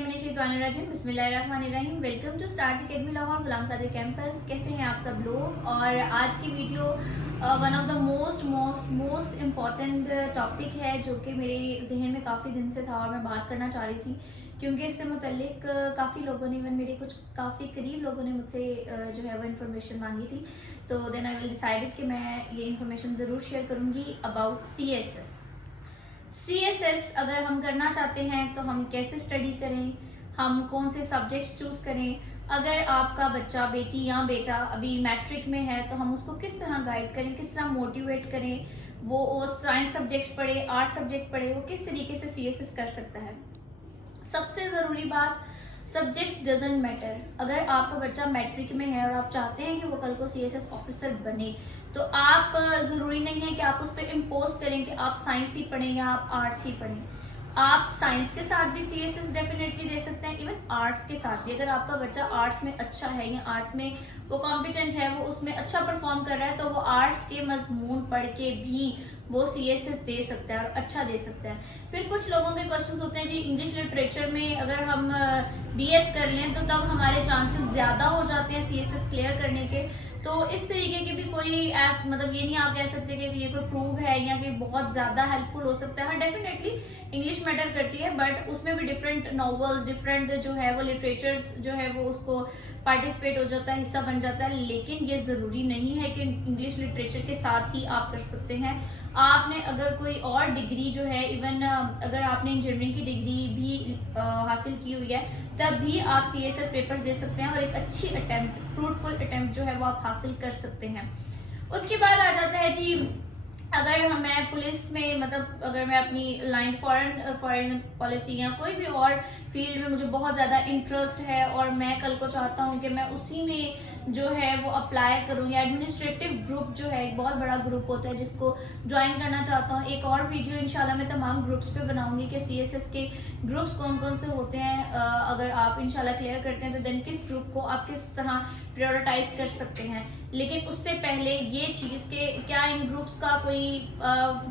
बिस्मिल्लाहिर्रहमानिर्रहीम। Welcome to Stars Academy Lahore Ghulam Qadir campus. कैसे हैं आप सब लोग। और आज की video one of the most important topic है जो कि मेरे जहन में काफ़ी दिन से था और मैं बात करना चाह रही थी, क्योंकि इससे मुतल्लिक काफ़ी लोगों ने, इवन मेरे कुछ काफ़ी करीब लोगों ने मुझसे जो है वो इन्फॉर्मेशन मांगी थी। तो देन आई विल डिसाइडेड कि मैं ये इन्फॉर्मेशन ज़रूर शेयर करूँगी अबाउट CSS। अगर हम करना चाहते हैं तो हम कैसे स्टडी करें, हम कौन से सब्जेक्ट्स चूज करें। अगर आपका बच्चा, बेटी या बेटा अभी मैट्रिक में है तो हम उसको किस तरह गाइड करें, किस तरह मोटिवेट करें, वो साइंस सब्जेक्ट्स पढ़े, आर्ट सब्जेक्ट पढ़े, वो किस तरीके से CSS कर सकता है। सबसे ज़रूरी बात, सब्जेक्ट्स डजंट मैटर। अगर आपका बच्चा मैट्रिक में है और आप चाहते हैं कि वो कल को CSS ऑफिसर बने, तो आप ज़रूरी नहीं है कि आप उस पर इम्पोज करें कि आप साइंस ही पढ़ें या आप आर्ट्स ही पढ़ें। आप साइंस के साथ भी CSS डेफिनेटली दे सकते हैं, इवन आर्ट्स के साथ भी। अगर आपका बच्चा आर्ट्स में अच्छा है या आर्ट्स में वो कॉम्पिटेंट है, वो उसमें अच्छा परफॉर्म कर रहा है, तो वो आर्ट्स के मजमून पढ़ के भी वो CSS दे सकता है और अच्छा दे सकता है। फिर कुछ लोगों के क्वेश्चंस होते हैं जी, इंग्लिश लिटरेचर में अगर हम BS कर लें तो तब हमारे चांसेस ज्यादा हो जाते हैं CSS क्लियर करने के। तो इस तरीके की भी कोई मतलब ये नहीं आप कह सकते कि ये कोई प्रूव है या कि बहुत ज्यादा हेल्पफुल हो सकता है। हाँ, डेफिनेटली इंग्लिश मैटर करती है, बट उसमें भी डिफरेंट नॉवेल्स, डिफरेंट जो है वो लिटरेचर्स जो है वो उसको पार्टिसिपेट हो जाता है, हिस्सा बन जाता है। लेकिन ये जरूरी नहीं है कि इंग्लिश लिटरेचर के साथ ही आप कर सकते हैं। आपने अगर कोई और डिग्री जो है, इवन अगर आपने इंजीनियरिंग की डिग्री भी हासिल की हुई है, तब भी आप CSS पेपर्स दे सकते हैं और एक अच्छी अटेम्प्ट, फ्रूटफुल अटेम्प्ट जो है वो आप हासिल कर सकते हैं। उसके बाद आ जाता है जी, अगर मैं पुलिस में, मतलब अगर मैं अपनी लाइन फॉरेन पॉलिसी या कोई भी और फील्ड में मुझे बहुत ज़्यादा इंटरेस्ट है और मैं कल को चाहता हूँ कि मैं उसी में जो है वो अप्लाई करूँ, या एडमिनिस्ट्रेटिव ग्रुप जो है एक बहुत बड़ा ग्रुप होता है जिसको ज्वाइन करना चाहता हूँ। एक और वीडियो इंशाल्लाह मैं तमाम ग्रुप्स पे बनाऊंगी कि CSS के ग्रुप्स कौन कौन से होते हैं। अगर आप इंशाल्लाह क्लियर करते हैं तो देन किस ग्रुप को आप किस तरह प्रायोरिटाइज कर सकते हैं। लेकिन उससे पहले ये चीज़ के क्या इन ग्रुप्स का कोई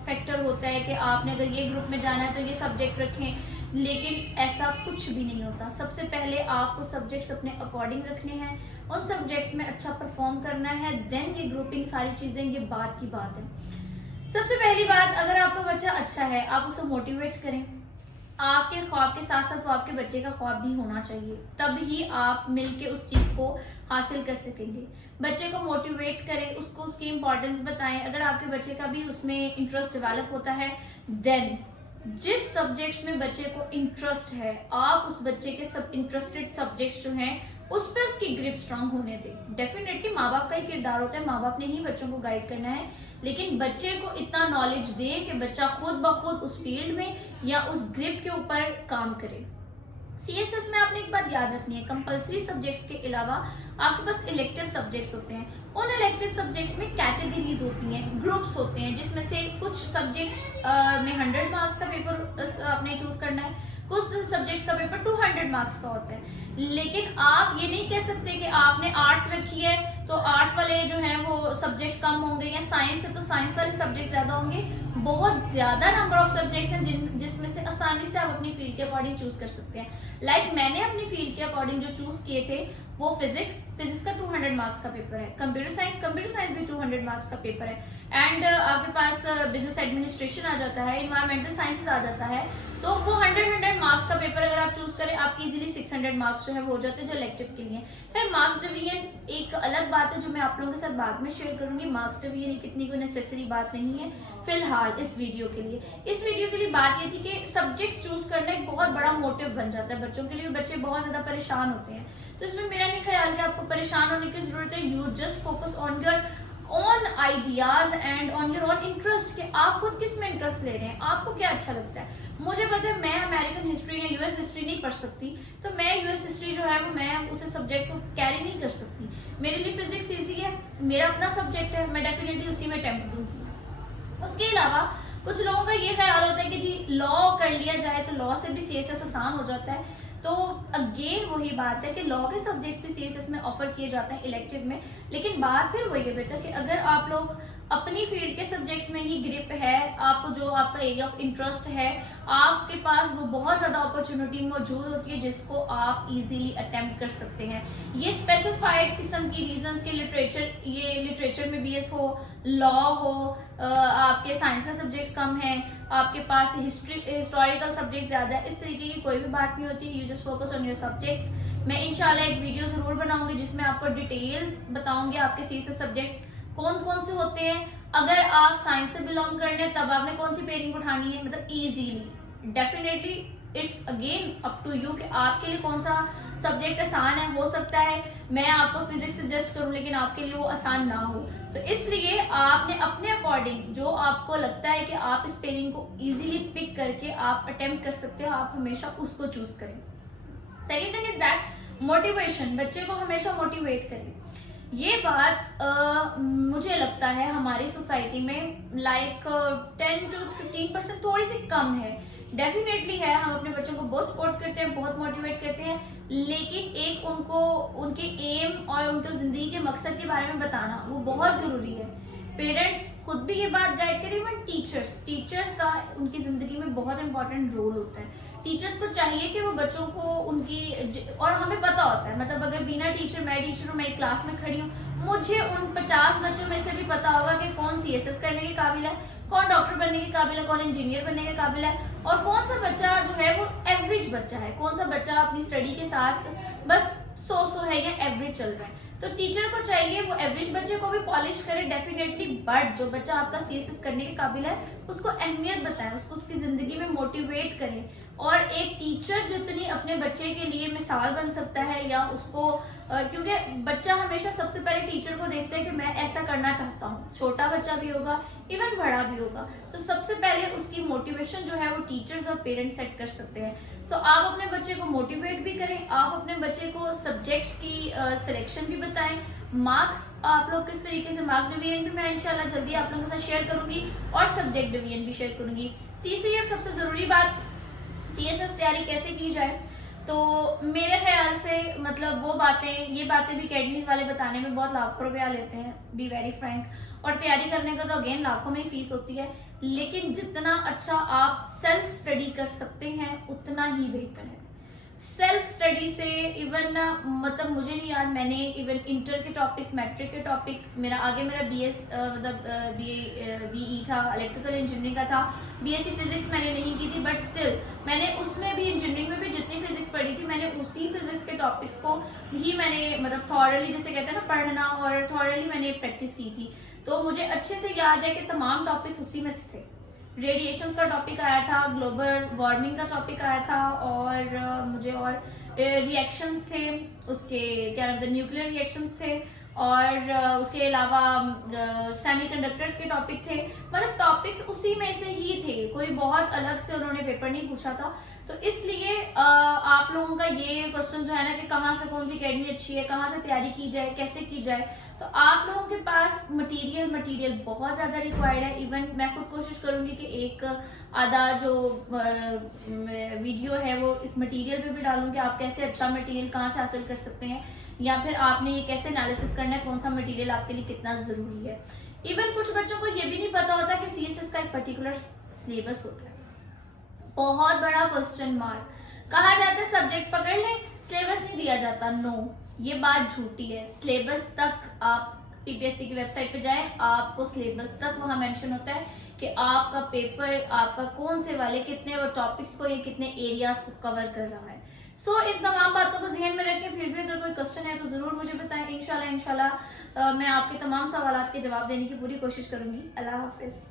फैक्टर होता है कि आपने अगर ये ग्रुप में जाना है तो ये सब्जेक्ट रखें, लेकिन ऐसा कुछ भी नहीं होता। सबसे पहले आपको सब्जेक्ट्स अपने अकॉर्डिंग रखने हैं, उन सब्जेक्ट्स में अच्छा परफॉर्म करना है, देन ये ग्रुपिंग सारी चीजें, ये बात की बात है। सबसे पहली बात, अगर आपका बच्चा अच्छा है आप उसे मोटिवेट करें। आपके ख्वाब के साथ साथ तो आपके बच्चे का ख्वाब भी होना चाहिए, तब ही आप मिलके उस चीज को हासिल कर सकेंगे। बच्चे को मोटिवेट करें, उसको उसकी इंपॉर्टेंस बताएं। अगर आपके बच्चे का भी उसमें इंटरेस्ट डेवलप होता है, देन जिस सब्जेक्ट्स में बच्चे को इंटरेस्ट है, आप उस बच्चे के सब इंटरेस्टेड सब्जेक्ट्स जो हैं उस पर उसकी ग्रिप स्ट्रांग होने दें। डेफिनेटली माँ बाप का ही किरदार होता है, माँ बाप ने ही बच्चों को गाइड करना है, लेकिन बच्चे को इतना नॉलेज दें कि बच्चा खुद ब खुद उस फील्ड में या उस ग्रिप के ऊपर काम करे। CSS में आपने एक बात याद रखनी है, कंपल्सरी सब्जेक्ट्स के अलावा आपके पास इलेक्टिव सब्जेक्ट्स होते हैं। उन इलेक्टिव सब्जेक्ट्स में कैटेगरीज होती हैं, ग्रुप्स होते हैं, जिसमें से कुछ सब्जेक्ट्स में 100 मार्क्स का पेपर आपने चूज करना है, कुछ सब्जेक्ट्स का पेपर 200 मार्क्स का होता है। लेकिन आप ये नहीं कह सकते कि आपने आर्ट्स रखी है तो आर्ट्स वाले जो हैं वो सब्जेक्ट्स कम होंगे, या साइंस है तो साइंस वाले सब्जेक्ट्स ज्यादा होंगे। बहुत ज्यादा नंबर ऑफ सब्जेक्ट्स हैं जिसमें से आसानी से आप अपनी फील्ड के अकॉर्डिंग चूज कर सकते हैं। लाइक मैंने अपनी फील्ड के अकॉर्डिंग जो चूज किए थे वो फिजिक्स का 200 मार्क्स का पेपर है, कंप्यूटर साइंस भी 200 मार्क्स का पेपर है, एंड आपके पास बिजनेस एडमिनिस्ट्रेशन आ जाता है, इन्वायरमेंटल साइंसेज आ जाता है। तो वो 100 मार्क्स का पेपर अगर आप चूज करें, आपकी इजीली 600 मार्क्स जो है वो हो जाते हैं जो इलेक्टिव के लिए। फिर मार्क्स डिवीजन एक अलग बात है जो मैं आप लोगों के साथ बाद में शेयर करूंगी। मार्क्स डिवीजन इतनी कोई नेसेसरी बात नहीं है फिलहाल इस वीडियो के लिए। इस वीडियो के लिए बात ये थी कि सब्जेक्ट चूज करना एक बहुत बड़ा मोटिव बन जाता है बच्चों के लिए। बच्चे बहुत ज्यादा परेशान होते हैं, तो इसमें मेरा नहीं ख्याल कि आपको परेशान होने की जरूरत है। You just focus on your on ideas and on your on interest, कि आप खुद किस में इंटरेस्ट ले रहे हैं, आपको क्या अच्छा लगता है। मुझे पता है मैं अमेरिकन हिस्ट्री या US हिस्ट्री नहीं पढ़ सकती, तो मैं US हिस्ट्री जो है वो मैं उस सब्जेक्ट को कैरी नहीं कर सकती। मेरे लिए फिजिक्स इजी है, मेरा अपना सब्जेक्ट है, मैं डेफिनेटली उसी में अटेम्प्ट दूंगी। उसके अलावा कुछ लोगों का ये ख्याल होता है कि जी लॉ कर लिया जाए तो लॉ से भी CSS आसान हो जाता है। तो अगेन वही बात है कि लॉ के सब्जेक्ट्स भी सीएसएस में ऑफर किए जाते हैं इलेक्टिव में, लेकिन बात फिर वही है बेटा कि अगर आप लोग अपनी फील्ड के सब्जेक्ट्स में ही ग्रिप है, आपको जो आपका एरिया ऑफ इंटरेस्ट है, आपके पास वो बहुत ज्यादा अपॉर्चुनिटी मौजूद होती है जिसको आप इजीली अटेम्प्ट कर सकते हैं। ये स्पेसिफाइड किस्म की रीजंस के लिटरेचर में बीएस हो, लॉ हो, आपके साइंस के सब्जेक्ट्स कम हैं, आपके पास हिस्टोरिकल सब्जेक्ट ज्यादा है, इस तरीके की कोई भी बात नहीं होती। You just focus on your subjects. मैं इंशाल्लाह एक वीडियो जरूर बनाऊंगी जिसमें आपको डिटेल्स बताऊंगी आपके सीएसएस सब्जेक्ट्स कौन कौन से होते हैं। अगर आप साइंस से बिलोंग कर रहे हैं तब आपने कौन सी पेयरिंग उठानी है, मतलब easily definitely it's again up to you कि आपके लिए कौन सा सब्जेक्ट आसान है। हो सकता है मैं आपको फिजिक्स सजेस्ट करूं लेकिन आपके लिए वो आसान ना हो, तो इसलिए आपने अपने अकॉर्डिंग जो आपको लगता है कि आप इस पेयरिंग को इजीली पिक करके आप अटेम्प्ट कर सकते हो, आप हमेशा उसको चूज करें। Second thing is that motivation, बच्चे को हमेशा मोटिवेट करें। ये बात मुझे लगता है हमारी सोसाइटी में लाइक 10 to 15% थोड़ी सी कम है। डेफिनेटली है, हम अपने बच्चों को बहुत सपोर्ट करते हैं, बहुत मोटिवेट करते हैं, लेकिन एक उनको उनके एम और उनको जिंदगी के मकसद के बारे में बताना वो बहुत जरूरी है। पेरेंट्स खुद भी ये बात गाइड करें, इवन टीचर्स का उनकी जिंदगी में बहुत इंपॉर्टेंट रोल होता है। टीचर्स को चाहिए कि वो बच्चों को उनकी, और हमें पता होता है, मतलब अगर बिना टीचर, मैं टीचर हूँ, मैं क्लास में खड़ी हूँ, मुझे उन 50 बच्चों में से भी पता होगा कि कौन सीएसएस करने के काबिल है, कौन डॉक्टर बनने के काबिल है, कौन इंजीनियर बनने के काबिल है, और कौन सा बच्चा जो है वो एवरेज बच्चा है, कौन सा बच्चा अपनी स्टडी के साथ बस सो है या एवरेज चल रहा है। तो टीचर को चाहिए वो एवरेज बच्चे को भी पॉलिश करे डेफिनेटली, बट जो बच्चा आपका सीएसएस करने के काबिल है उसको अहमियत बताएं, उसको उसकी जिंदगी में मोटिवेट करें। और एक टीचर जितनी अपने बच्चे के लिए मिसाल बन सकता है या उसको क्योंकि बच्चा हमेशा सबसे पहले टीचर को देखता है कि मैं ऐसा करना चाहता हूँ, छोटा बच्चा भी होगा इवन बड़ा भी होगा, तो सबसे पहले उसकी मोटिवेशन जो है वो टीचर्स और पेरेंट्स सेट कर सकते हैं। सो आप अपने बच्चे को मोटिवेट भी करें, आप अपने बच्चे को सब्जेक्ट्स की सिलेक्शन भी बताएं, मार्क्स आप लोग किस तरीके से, मार्क्स डिवीजन भी मैं इंशाल्लाह जल्दी आप लोगों के साथ शेयर करूंगी और सब्जेक्ट डिवीजन भी शेयर करूंगी। तीसरी और सबसे जरूरी बात, सीएसएस तैयारी कैसे की जाए, तो मेरे ख्याल से मतलब ये बातें भी अकेडमी वाले बताने में बहुत लाखों रुपया लेते हैं, बी वेरी फ्रैंक, और तैयारी करने का तो अगेन लाखों में ही फीस होती है, लेकिन जितना अच्छा आप सेल्फ स्टडी कर सकते हैं उतना ही बेहतर है। सेल्फ स्टडी से इवन मतलब मुझे नहीं याद, मैंने इवन इंटर के टॉपिक्स, मैट्रिक के टॉपिक, मेरा बीएस मतलब बीई था, इलेक्ट्रिकल इंजीनियरिंग का था, बीएससी फिजिक्स मैंने नहीं की थी, बट स्टिल मैंने उसमें भी, इंजीनियरिंग में भी जितनी फिजिक्स पढ़ी थी मैंने उसी फिजिक्स के टॉपिक्स को ही मैंने मतलब थॉरली, जैसे कहते हैं ना पढ़ना, और थॉरली मैंने प्रैक्टिस की थी। तो मुझे अच्छे से याद है कि तमाम टॉपिक्स उसी में से थे। रेडिएशन का टॉपिक आया था, ग्लोबल वार्मिंग का टॉपिक आया था, और मुझे और रिएक्शंस थे, उसके क्या नाम था, न्यूक्लियर रिएक्शंस थे, और उसके अलावा सेमीकंडक्टर्स के टॉपिक थे। मतलब टॉपिक्स उसी में से ही थे, कोई बहुत अलग से उन्होंने पेपर नहीं पूछा था। तो इसलिए आप लोगों का ये क्वेश्चन जो है ना कि कहाँ से कौन सी अकेडमी अच्छी है, कहाँ से तैयारी की जाए, कैसे की जाए, तो आप लोगों के पास मटेरियल बहुत ज्यादा रिक्वायर्ड है। इवन मैं खुद कोशिश करूंगी कि एक आधा जो वीडियो है वो इस मटेरियल पे भी डालूंगी, आप कैसे अच्छा मटेरियल कहाँ से हासिल कर सकते हैं, या फिर आपने ये कैसे एनालिसिस करना है कौन सा मटेरियल आपके लिए कितना जरूरी है। इवन कुछ बच्चों को ये भी नहीं पता होता कि सीएसएस का एक पर्टिकुलर सिलेबस होता है, बहुत बड़ा क्वेश्चन मार्क। कहा जाता है सब्जेक्ट पकड़ ले, सिलेबस नहीं दिया जाता। नो, ये बात झूठी है। सिलेबस तक आप पीपीएससी की वेबसाइट पे जाएं, आपको सिलेबस तक वहां मेंशन होता है कि आपका पेपर, आपका कौन से वाले कितने और टॉपिक्स को, ये कितने एरियाज को कवर कर रहा है। सो इन तमाम बातों को ध्यान में रखें। फिर भी अगर कोई क्वेश्चन है तो जरूर मुझे बताएं। इंशाल्लाह मैं आपके तमाम सवालों के जवाब देने की पूरी कोशिश करूंगी। अल्लाह हाफिज।